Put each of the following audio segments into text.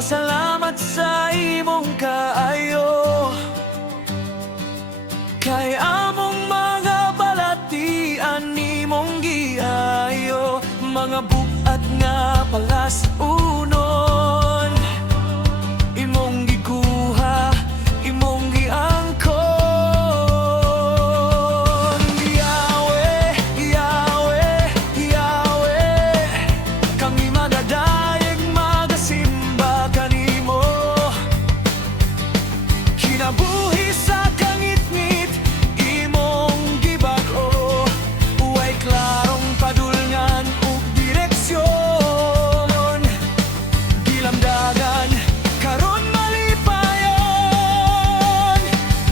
magpasalamat sa imong kaayo, kay among mga balatian nimong giayo, mga bukat nga palas unon, imong gikuha, imong giangkon. Yahweh, Yahweh, Yahweh, kami madadayeg magasimba kanimo, kinabuhi sa kangit-ngit imong gibag-o, uway klarong padulngan ug direksyon, gilamdagan karon malipayon,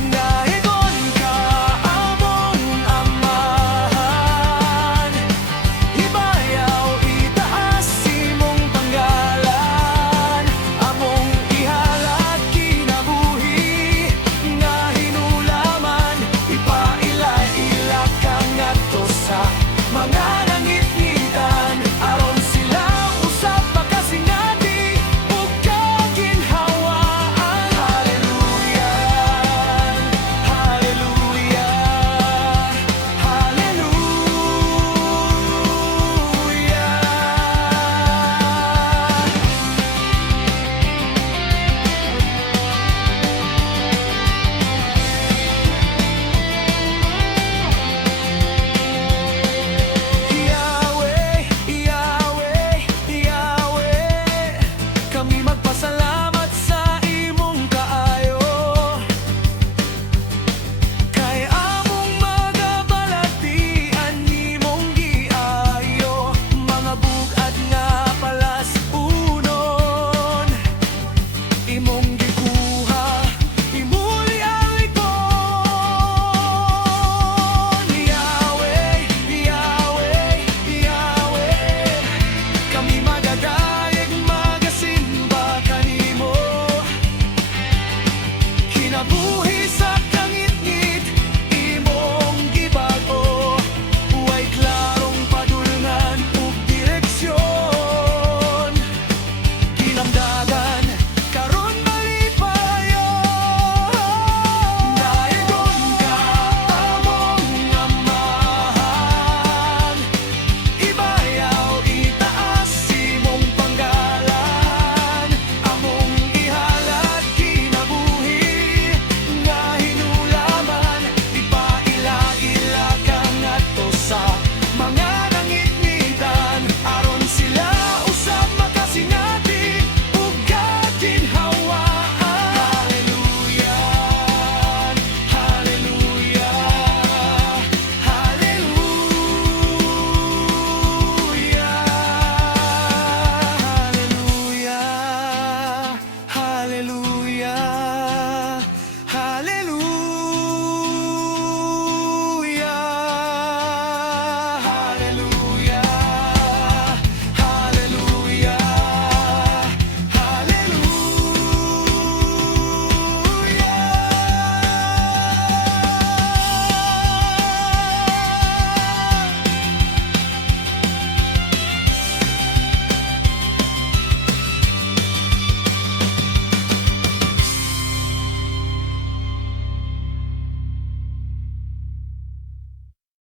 naingon ka among amahan, ibayaw itaas imong panggalan, among ihalad kinabuhi nga hinulaman, ipaila-ila kang ngadto sa mga nangit-ngitan, aron silang usab makasingati ug kaginhawaan. Hallelujah, hallelujah, Yahweh, Yahweh, Yahweh, kami magpasalamat sa imong kaayo, kay among mga balatian nimong giayo, mga bugat nga palas unon, imong gikuha, imuli ang ikon. Yahweh, Yahweh, Yahweh, kami madadayeg magasimba kanimo, kinabuhi